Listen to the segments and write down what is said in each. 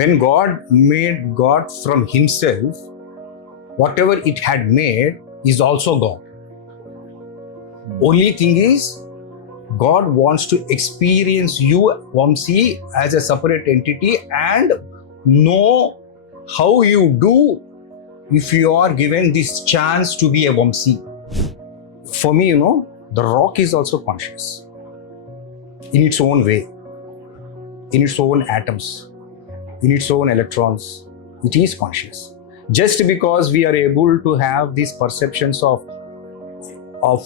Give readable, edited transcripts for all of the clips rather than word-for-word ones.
When God made God from himself, whatever it had made is also God. Only thing is, God wants to experience you, Vamsi, as a separate entity and know how you do if you are given this chance to be a Vamsi. For me, the rock is also conscious in its own way, in its own atoms, in its own electrons. It is conscious. Just because we are able to have these perceptions of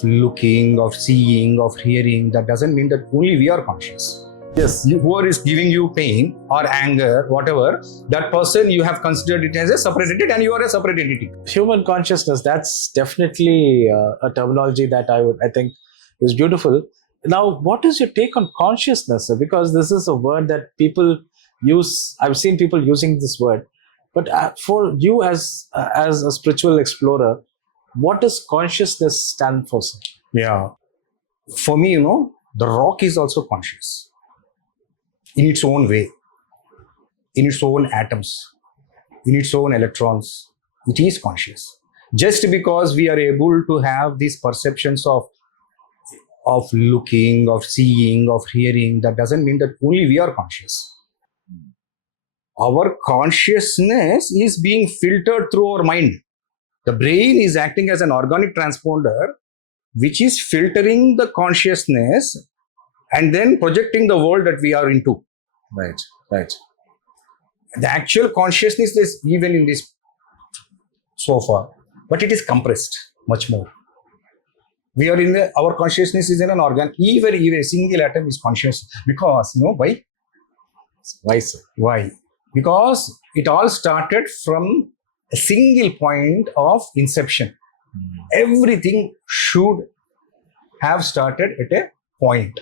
looking, of seeing, of hearing, that doesn't mean that only we are conscious. Yes. Whoever is giving you pain or anger, whatever, that person you have considered it as a separate entity and you are a separate entity. Human consciousness, that's definitely a terminology that I think is beautiful. Now, what is your take on consciousness? Because this is a word that people use. I've seen people using this word. But for you as a spiritual explorer, what does consciousness stand for, sir? Yeah. For me, the rock is also conscious in its own way, in its own atoms, in its own electrons. It is conscious. Just because we are able to have these perceptions of looking, of seeing, of hearing, that doesn't mean that only we are conscious. Our consciousness is being filtered through our mind. The brain is acting as an organic transponder, which is filtering the consciousness and then projecting the world that we are into. Right, right. The actual consciousness is even in this so far, but it is compressed much more. We are in our consciousness is in an organ, even a single atom is conscious. Because, why? Why, sir? Why? Because it all started from a single point of inception. Everything should have started at a point.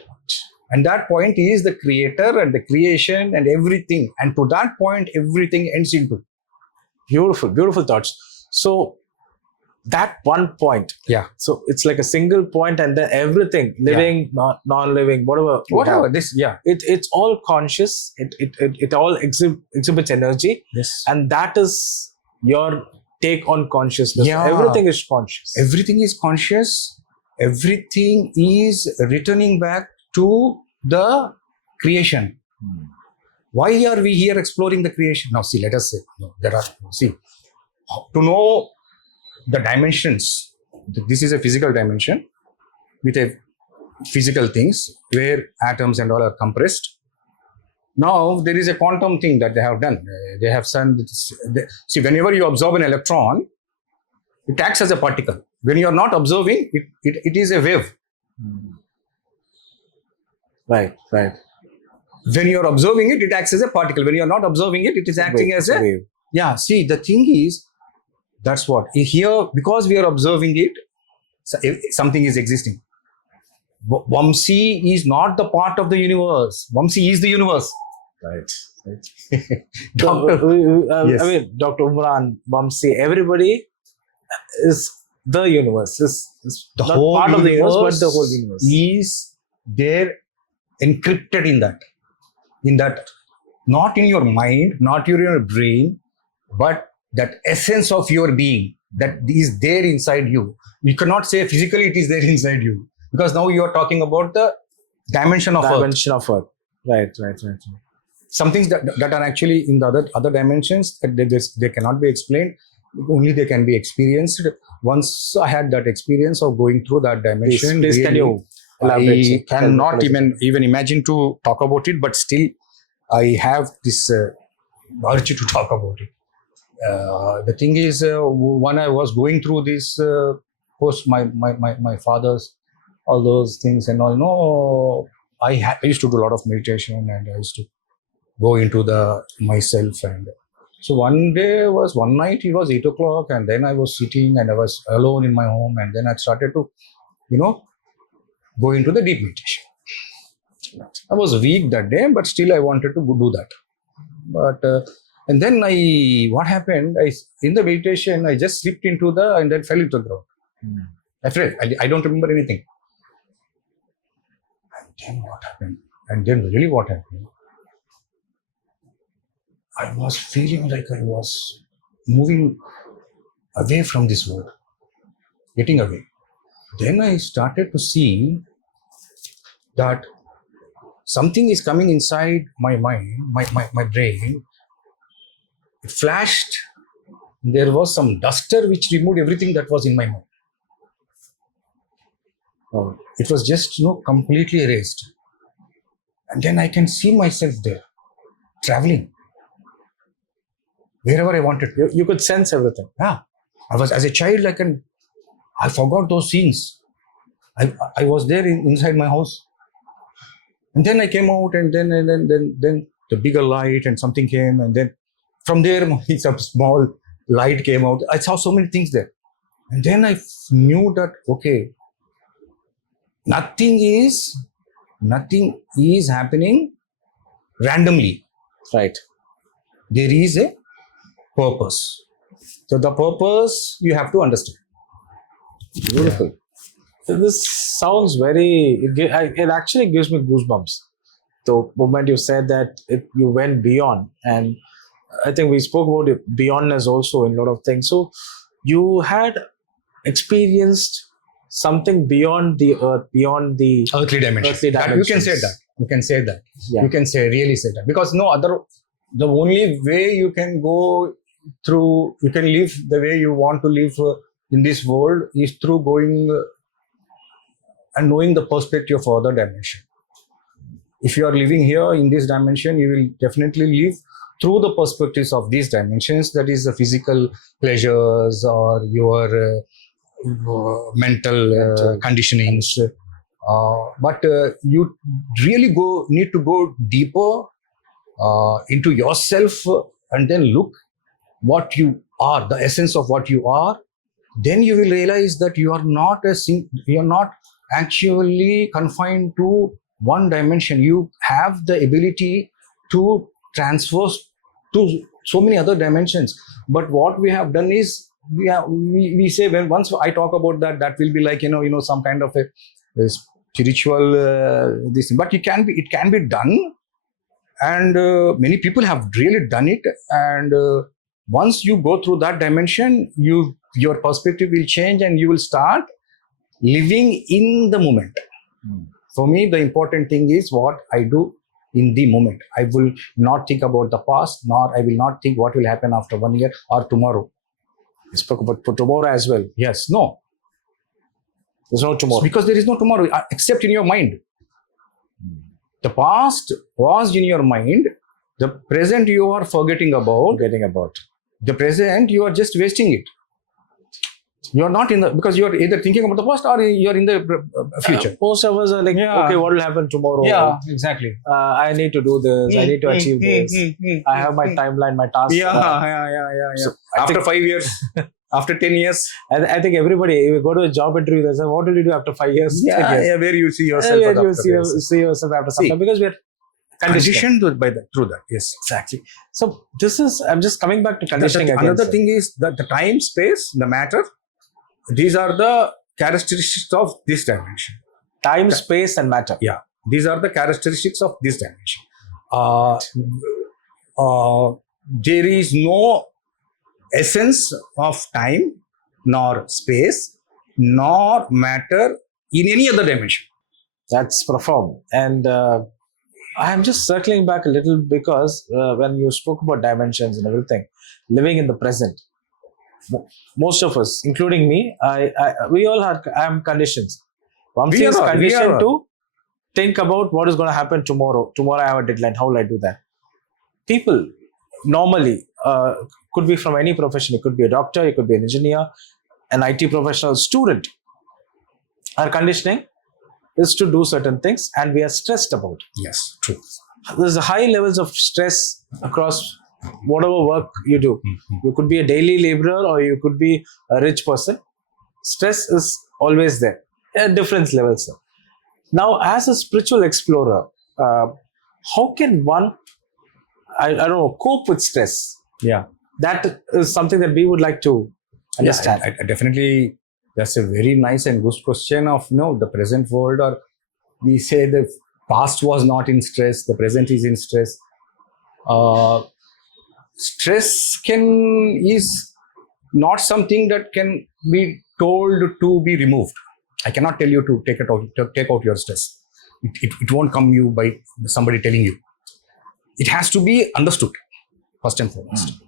And that point is the creator and the creation and everything. And to that point, everything ends into. Beautiful, beautiful thoughts. So that one point. Yeah. So it's like a single point and then everything, living, non-living, whatever. This, yeah. It's all conscious. It all exhibits energy. Yes. And that is your take on consciousness. Yeah. Everything is conscious. Everything is conscious. Everything is returning back to the creation. Why are we here exploring the creation? Now, see, let us say, to know the dimensions, this is a physical dimension with a physical things where atoms and all are compressed. Now, there is a quantum thing that they have done. They have sent, see, whenever you observe an electron, it acts as a particle. When you are not observing, it is a wave. Right, right. When you are observing it, it acts as a particle. When you are not observing it, it is acting as a wave. Yeah, see, the thing is, that's what. Here, because we are observing it, something is existing. Vamsi is not the part of the universe. Vamsi is the universe. Right, right. Yes. I mean, Dr. Umran, Vamsi, everybody is the universe. Is The not whole part of the universe, universe but the whole universe. is there, encrypted in that, not in your mind, not in your brain, but that essence of your being that is there inside you. You cannot say physically it is there inside you, because now you are talking about the dimension of Earth. Right. Some things that are actually in the other dimensions, they cannot be explained. Only they can be experienced. Once I had that experience of going through that dimension, please really, can you elaborate? I cannot even imagine to talk about it, but still I have this urge to talk about it. The thing is, when I was going through this, post my father's, all those things and all, I used to do a lot of meditation and I used to go into myself. And so one night, it was 8 o'clock, and then I was sitting and I was alone in my home, and then I started to, go into the deep meditation. I was weak that day, but still I wanted to do that. But and then what happened? In the meditation, I just slipped into and then fell into the ground. Afraid. I don't remember anything. And then what happened? And then really what happened? I was feeling like I was moving away from this world, getting away. Then I started to see that something is coming inside my mind, my brain. It flashed. There was some duster which removed everything that was in my mind. It was just, completely erased. And then I can see myself there, traveling wherever I wanted. You could sense everything. Yeah. I was, as a child, I forgot those scenes. I was there inside my house. And then I came out, and then the bigger light and something came, and then from there some small light came out. I saw so many things there. And then I knew that, okay, nothing is happening randomly. Right. There is a purpose. So the purpose you have to understand. Beautiful. So this sounds very. It actually gives me goosebumps. The moment you said that you went beyond, and I think we spoke about it, beyondness also in a lot of things. So you had experienced something beyond the earth, beyond the Earthly dimension. earthly That you can dimensions. say that. You can say that. Yeah. You can really say that. Because the only way you can go through, you can live the way you want to live in this world is through going and knowing the perspective of other dimension. If you are living here in this dimension, you will definitely live through the perspectives of these dimensions, that is the physical pleasures or your mental conditionings. But you really need to go deeper into yourself and then look what you are, the essence of what you are. Then you will realize that you are not actually confined to one dimension. You have the ability to transfer to so many other dimensions. But what we have done is we say, when once I talk about that will be like some kind of a spiritual this thing. But it can be done, and many people have really done it. And once you go through that dimension, your perspective will change, and you will start living in the moment. For me, the important thing is what I do in the moment. I will not think about the past, nor I will not think what will happen after 1 year or tomorrow. You spoke about tomorrow as well. Yes, no. There's no tomorrow. Because there is no tomorrow except in your mind. The past was in your mind. The present you are forgetting about. The present you are just wasting it. You are not because you are either thinking about the past or you are in the future. Most of us are like, okay, what will happen tomorrow? Yeah, exactly. I need to do this. I need to achieve this. I have my timeline, my tasks. Yeah. So after 5 years, after 10 years. I think everybody, if you go to a job interview, they say, what will you do after 5 years? 10 years? Yeah, where you see yourself. Where you see yourself after some time, because we are conditioned through that. Yes, exactly. So I'm just coming back to conditioning again. Another thing is that the time, space, the matter, these are the characteristics of this dimension. Time, space, and matter. Yeah, these are the characteristics of this dimension. There is no essence of time, nor space, nor matter in any other dimension. That's profound. And I'm just circling back a little, because when you spoke about dimensions and everything, living in the present, most of us, including me, we all I'm conditioned. Vamsi is conditioned to think about what is going to happen tomorrow. Tomorrow I have a deadline. How will I do that? People normally could be from any profession. It could be a doctor, it could be an engineer, an IT professional, student. Our conditioning is to do certain things, and we are stressed about it. Yes, true. There's high levels of stress across whatever work you do. You could be a daily laborer, or you could be a rich person. Stress is always there at different levels. Now, as a spiritual explorer, how can one, I don't know, cope with stress? Yeah, that is something that we would like to understand. I definitely, that's a very nice and good question of the present world, or we say the past was not in stress, the present is in stress. stress is not something that can be told to be removed. I cannot tell you to take out your stress. It won't come you by somebody telling you. It has to be understood first and foremost.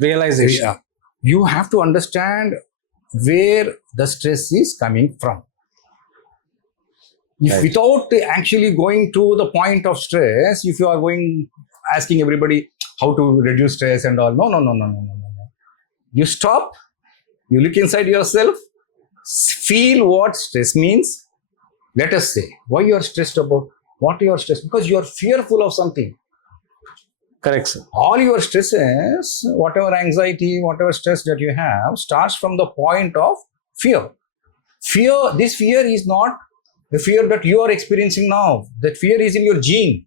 Realization. Yeah. You have to understand where the stress is coming from. If without actually going to the point of stress, if you are asking everybody how to reduce stress and all, no. You stop, you look inside yourself, feel what stress means. Let us say, why you are stressed about? What you are stressed? Because you are fearful of something. Correct, sir. All your stresses, whatever anxiety, whatever stress that you have, starts from the point of fear. This fear is not the fear that you are experiencing now. That fear is in your gene.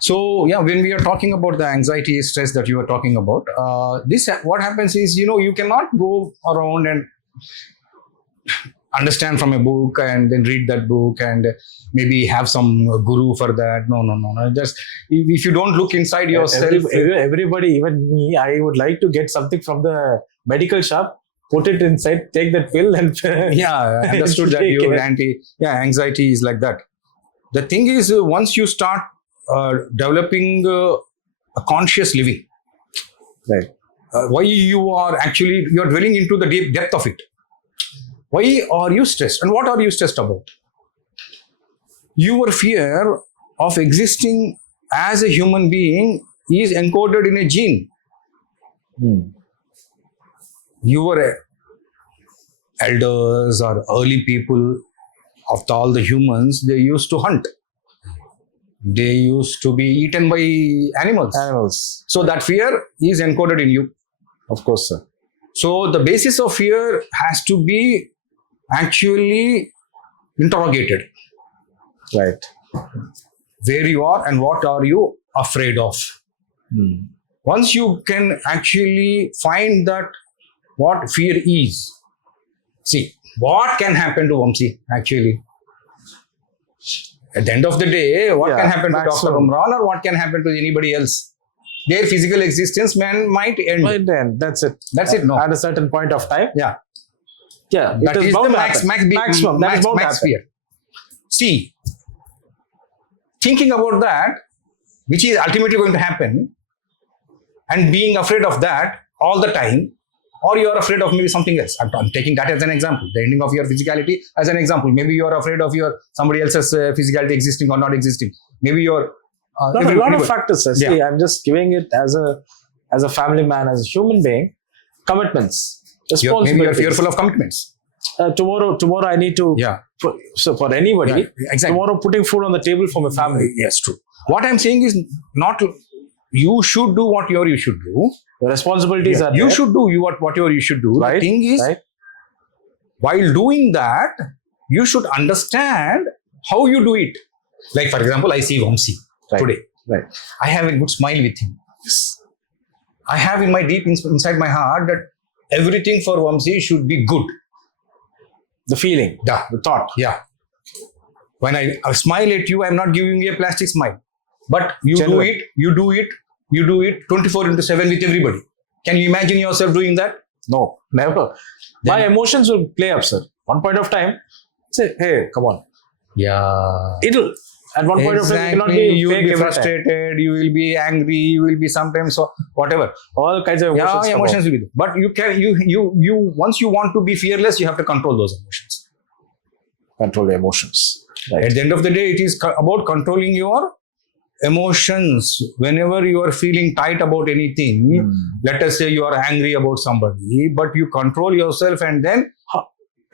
So, yeah, when we are talking about the anxiety, stress that you are talking about, what happens is, you cannot go around and understand from a book and then read that book and maybe have some guru for that. No. Just if you don't look inside yourself. Everybody, even me, I would like to get something from the medical shop, put it inside, take that pill and yeah, understood that your anxiety is like that. The thing is, once you start developing a conscious living, right? Why you are dwelling into the deep depth of it. Why are you stressed? And what are you stressed about? Your fear of existing as a human being is encoded in a gene. Your elders or early people of all the humans, they used to hunt. They used to be eaten by animals. So that fear is encoded in you. Of course, sir. So the basis of fear has to be actually interrogated. Right. Where you are and what are you afraid of. Once you can actually find that what fear is. See, what can happen to Vamsi actually? At the end of the day, what can happen to Dr. Umran or what can happen to anybody else? Their physical existence might end. That's it. That's it. No. At a certain point of time. Yeah. Yeah. That is the max fear. See, thinking about that, which is ultimately going to happen, and being afraid of that all the time, or you are afraid of maybe something else. I'm taking that as an example. The ending of your physicality as an example. Maybe you are afraid of somebody else's physicality existing or not existing. Maybe you're a lot of factors. Sir. See, I'm just giving it as a family man, as a human being. Commitments, responsibilities. Maybe you're fearful of commitments. Tomorrow I need to. Yeah. So for anybody, exactly. Tomorrow putting food on the table for my family. Yes, true. What I'm saying is not. You should do what you should do. The responsibilities are there. You should do whatever you should do. Right. The thing is, while doing that, you should understand how you do it. Like, for example, I see Vamsi today. Right. I have a good smile with him. I have in my deep inside my heart that everything for Vamsi should be good. The feeling. Yeah. The thought. Yeah. When I smile at you, I'm not giving you a plastic smile. But you do it 24/7 with everybody. Can you imagine yourself doing that? No, never. My emotions will play up, sir. One point of time, say, hey, come on. Yeah. It'll. At one point of time, you will be frustrated, you will be angry, you will be sometimes whatever. All kinds of emotions. Yeah, emotions will be there. But you once you want to be fearless, you have to control those emotions. Control the emotions. Right. At the end of the day, it is about controlling your emotions. Whenever you are feeling tight about anything, let us say you are angry about somebody, but you control yourself and then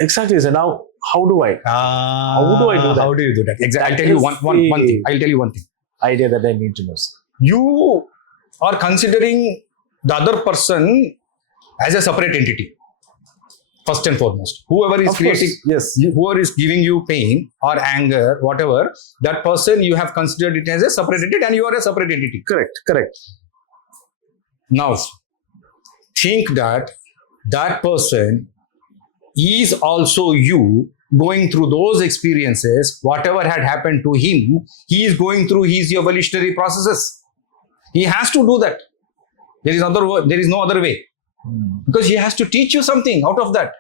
exactly. So now, how do I do that? How do you do that? Exactly. I'll tell you one thing. I'll tell you one thing. Idea that I need to know. You are considering the other person as a separate entity. First and foremost, whoever is creating, whoever is giving you pain or anger, whatever, that person you have considered it as a separate entity, and you are a separate entity. Correct. Now, think that person is also you going through those experiences. Whatever had happened to him, he is going through his evolutionary processes. He has to do that. There is no other way. Because he has to teach you something out of that.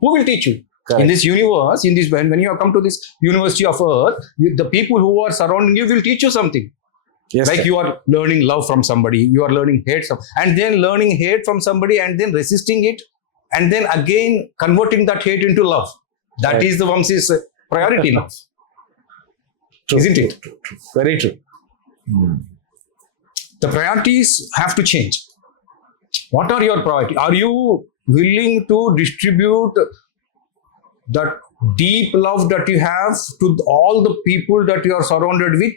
Who will teach you? Correct. In this universe, when you have come to this university of earth, the people who are surrounding you will teach you something. Yes, Like sir. you are learning love from somebody, you are learning hate and then learning hate from somebody and then resisting it and then again converting that hate into love. That Right. is the Vamsi's priority now. True, Isn't true, it? True, true. Very true. The priorities have to change. What are your priorities? Are you willing to distribute that deep love that you have to all the people that you are surrounded with?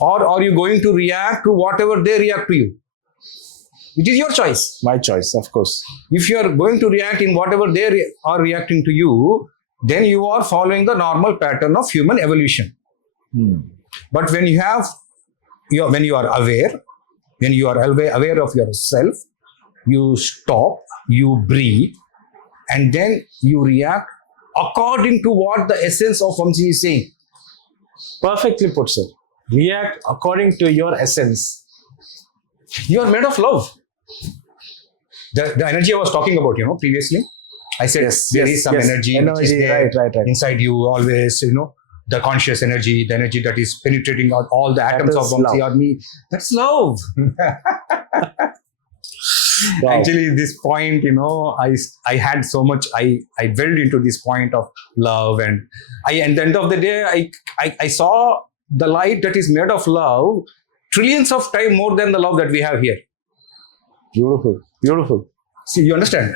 Or are you going to react to whatever they react to you? It is your choice. My choice, of course. If you are going to react in whatever they are reacting to you, then you are following the normal pattern of human evolution. But when when you are aware, when you are aware of yourself, you stop, you breathe, and then you react according to what the essence of Vamsi is saying. Perfectly put, sir. React according to your essence. You are made of love. The energy I was talking about, previously. I said there is some energy which is there right. inside you always, the conscious energy, the energy that is penetrating out all the atoms of is Vamsi love. or me. That's love. Wow. Actually, this point, I had so much, I dwelled into this point of love, and at the end of the day, I saw the light that is made of love trillions of times more than the love that we have here. Beautiful. Beautiful. See, you understand?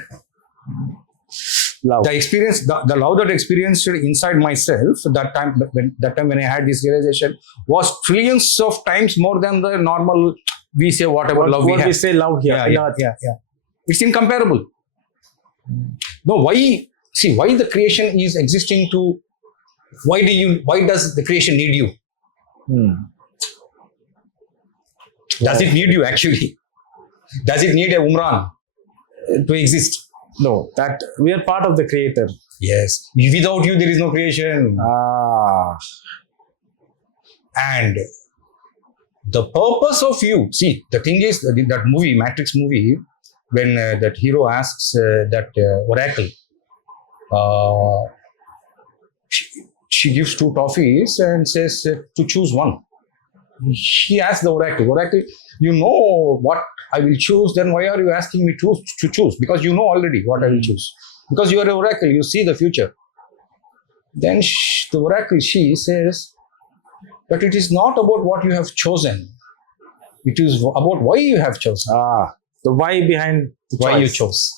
Love. The experience, the love that I experienced inside myself that time when I had this realization was trillions of times more than the normal, we say whatever love we have. We say love here. Yeah. It's incomparable. No, why the creation is existing to, why does the creation need you? Does it need you actually? Does it need a Umran to exist? No, that we are part of the creator. Yes. Without you, there is no creation. And the purpose of you, see, the thing is that movie, Matrix movie, when that hero asks that oracle, she gives 2 toffees and says to choose one. She asks the oracle, you know what I will choose, then why are you asking me to choose? Because you know already what I will choose. Because you are an oracle, you see the future. Then the oracle, she says that it is not about what you have chosen. It is about why you have chosen. The why behind the Why choice. you chose.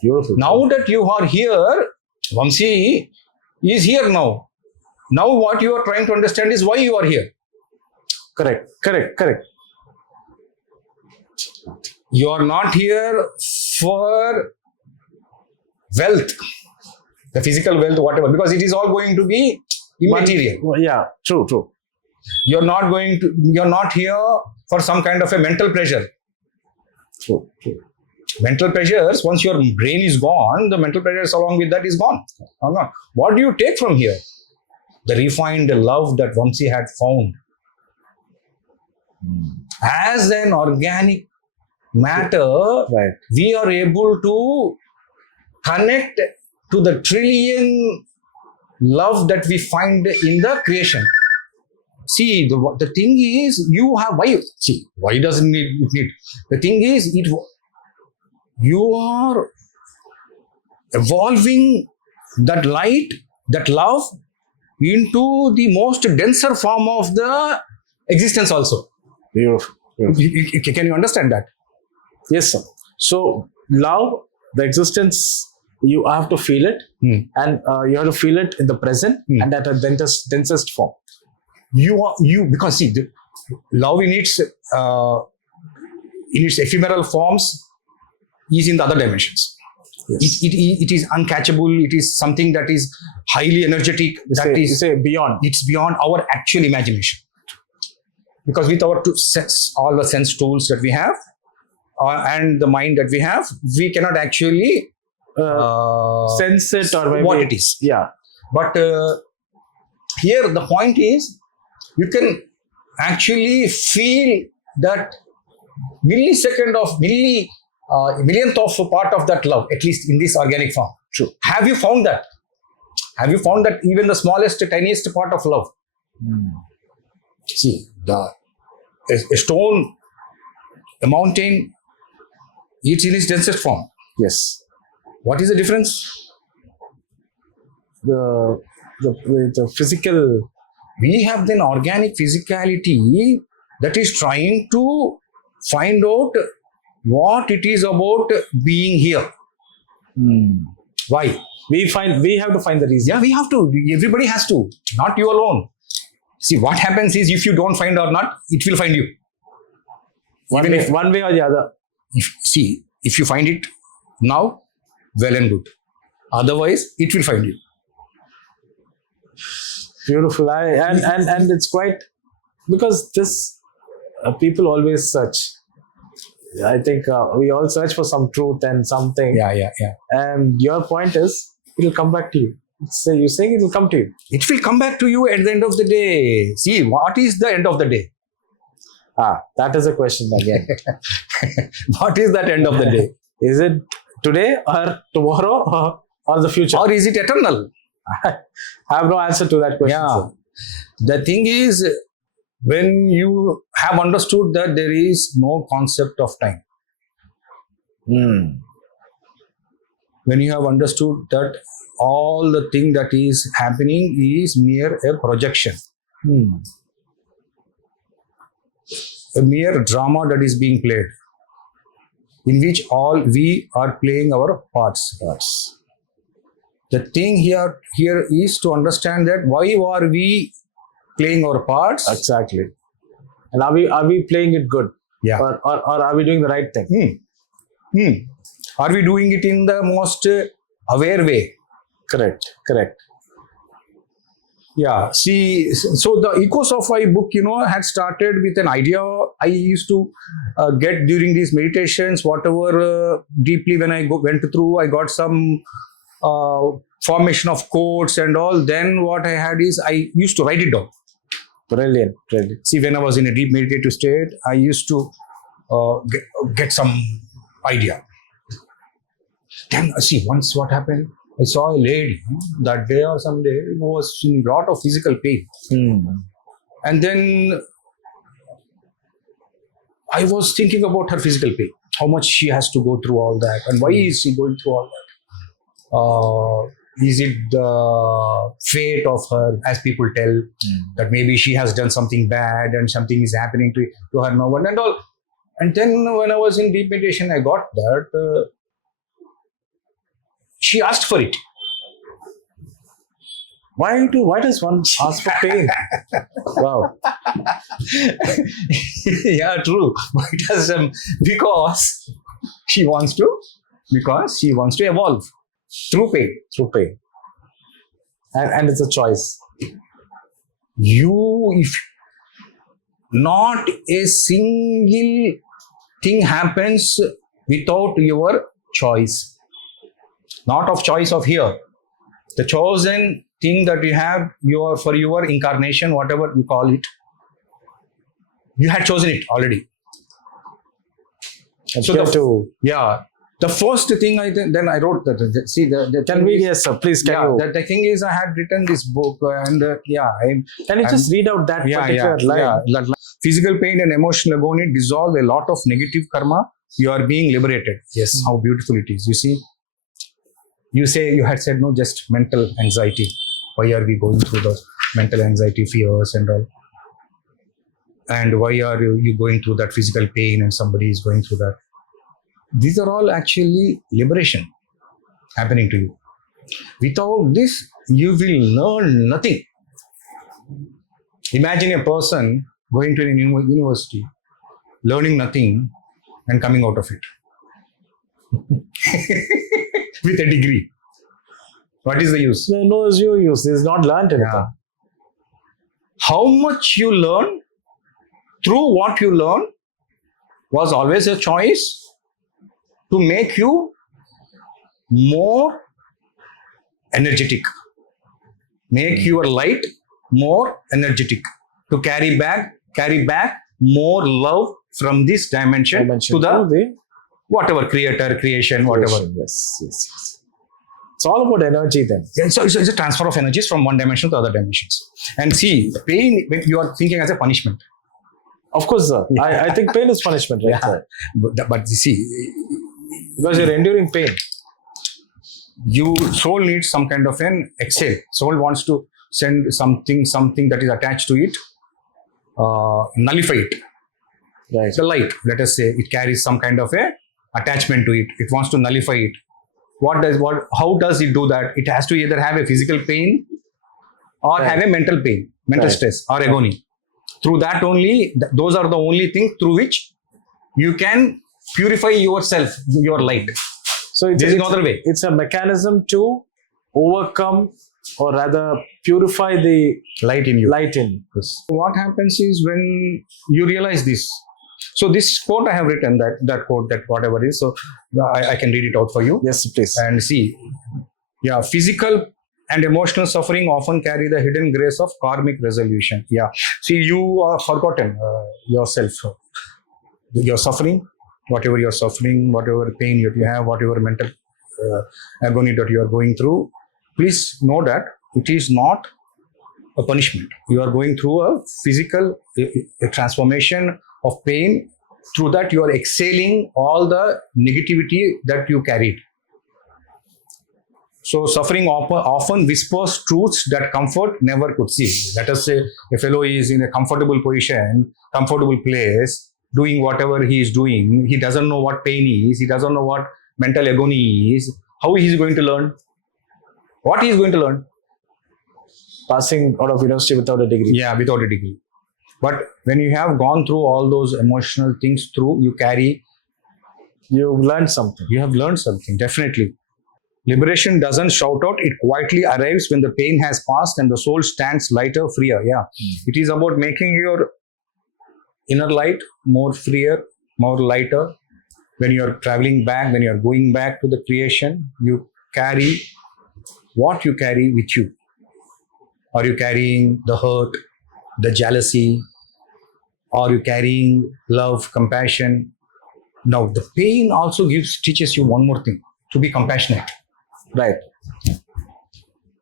Beautiful. Now that you are here, Vamsi is here now. Now what you are trying to understand is why you are here. Correct. You are not here for wealth, the physical wealth, whatever, because it is all going to be immaterial. Yeah, true. You're not here for some kind of a mental pleasure. True. Mental pleasures, once your brain is gone, the mental pleasures along with that is gone. What do you take from here? The refined love that Vamsi had found. As an organic matter, Right. we are able to connect to the trillion love that we find in the creation. See, the thing is, you have why doesn't it need? The thing is, you are evolving that light, that love, into the most denser form of the existence also. Beautiful. Can you understand that? Yes, sir. So love, the existence, you have to feel it, and you have to feel it in the present and at a densest form. Because see, love in its ephemeral forms is in the other dimensions. Yes. It is uncatchable. It is something that is highly energetic. You say beyond. It's beyond our actual imagination. Because with our all the sense tools that we have and the mind that we have, we cannot actually sense it or maybe what it is. Yeah. But here the point is, you can actually feel that millisecond of millionth of a part of that love, at least in this organic form. True. Have you found that? Have you found that even the smallest, tiniest part of love? See, a stone, a mountain, it's in its densest form. Yes. What is the difference? The physical. We have then organic physicality that is trying to find out what it is about being here. Why? We have to find the reason. Yeah, we have to. Everybody has to. Not you alone. See, what happens is if you don't find or not, it will find you. One way or the other. If you find it now, well and good. Otherwise, it will find you. Beautiful. And it's quite, because this people always search. I think we all search for some truth and something. Yeah. And your point is, it will come back to you. You're saying it will come to you. It will come back to you at the end of the day. See, what is the end of the day? That is a question again. What is that end of the day? Is it today or tomorrow or the future? Or is it eternal? I have no answer to that question. Yeah. The thing is, when you have understood that there is no concept of time, when you have understood that all the thing that is happening is mere a projection, a mere drama that is being played, in which all we are playing our parts. The thing here is to understand that why are we playing our parts? Exactly. And are we playing it good? Yeah. Or are we doing the right thing? Are we doing it in the most aware way? Correct. Yeah. See, so the Echoes of I book, had started with an idea I used to get during these meditations, whatever deeply when I went through, I got some formation of quotes and all. Then what I had is I used to write it down. Brilliant. See, when I was in a deep meditative state, I used to get some idea. Then, see, once what happened, I saw a lady that day or some day who was in a lot of physical pain. And then I was thinking about her physical pain, how much she has to go through all that, and why is she going through all that? Is it the fate of her, as people tell, that maybe she has done something bad and something is happening to her now and all. And then when I was in deep meditation, I got that she asked for it. Why does one ask for pain? Wow. Yeah, true. Because she wants to evolve through pain. And it's a choice. If not a single thing happens without your choice, not of choice of here, the chosen thing that you have for your incarnation, whatever you call it, you had chosen it already. The first thing then I wrote that. See, yes, sir. Please, the thing is, I had written this book, and can you just read out that particular line? Yeah. Physical pain and emotional agony dissolve a lot of negative karma. You are being liberated. Yes, how beautiful it is. You see, you had said no, just mental anxiety. Why are we going through the mental anxiety, fears, and all? And why are you going through that physical pain, and somebody is going through that? These are all actually liberation happening to you. Without this, you will learn nothing. Imagine a person going to a university, learning nothing, and coming out of it with a degree. What is the use? No use. It's not learned anything. Yeah. How much you learn through what you learn was always a choice to make you more energetic, make your light more energetic, to carry back more love from this dimension to the whatever creator, creation, whatever. Yes. It's all about energy then. Yeah, so it's a transfer of energies from one dimension to other dimensions. And see, pain, when you are thinking as a punishment. Of course, sir. Yeah. I think pain is punishment, right? Yeah. But you see, Because you're enduring pain. soul needs some kind of an exhale. Soul wants to send something that is attached to it, nullify it. Right. The light, let us say, it carries some kind of a attachment to it. It wants to nullify it. How does it do that? It has to either have a physical pain or Right. have a mental pain, mental Right. stress or agony. Through that only, those are the only things through which you can purify yourself, your light. So it's, There is no other way. It's a mechanism to overcome or rather purify the Light in you. light in. What happens is when you realize this. So this quote I have written, that quote, that whatever is. So I can read it out for you. Yes, please. And see, yeah, physical and emotional suffering often carry the hidden grace of karmic resolution. Yeah, see, you are forgotten yourself. Your suffering, whatever you're suffering, whatever pain that you have, whatever mental agony that you are going through, please know that it is not a punishment. You are going through a physical a transformation of pain. Through that, you are exhaling all the negativity that you carried. So suffering often whispers truths that comfort never could see. Let us say a fellow is in a comfortable position, comfortable place, doing whatever he is doing. He doesn't know what pain is. He doesn't know what mental agony is. How he is going to learn? What he is going to learn? Passing out of university without a degree. Yeah, without a degree. But when you have gone through all those emotional things through, you learned something. You have learned something, definitely. Liberation doesn't shout out, it quietly arrives when the pain has passed and the soul stands lighter, freer. Yeah. It is about making your inner light more freer, more lighter. When you are traveling back, when you are going back to the creation, you carry what you carry with you. Are you carrying the hurt, the jealousy? Are you carrying love, compassion? Now, the pain also teaches you one more thing, to be compassionate. Right.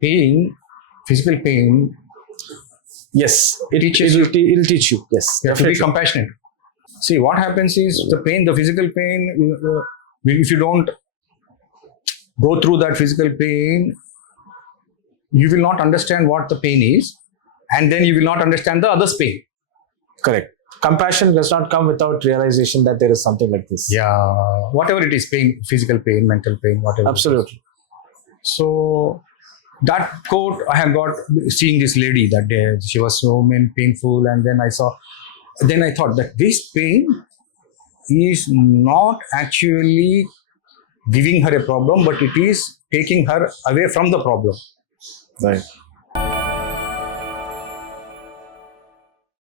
Pain, physical pain. Yes, It'll teach you. Yes, You have to be compassionate. See, what happens is the pain, the physical pain, if you don't go through that physical pain, you will not understand what the pain is, and then you will not understand the other's pain. Correct. Compassion does not come without realization that there is something like this. Yeah, whatever it is, pain, physical pain, mental pain, whatever. Absolutely. So that quote I have got seeing this lady that day. She was so painful, and then I thought that this pain is not actually giving her a problem, but it is taking her away from the problem. Right.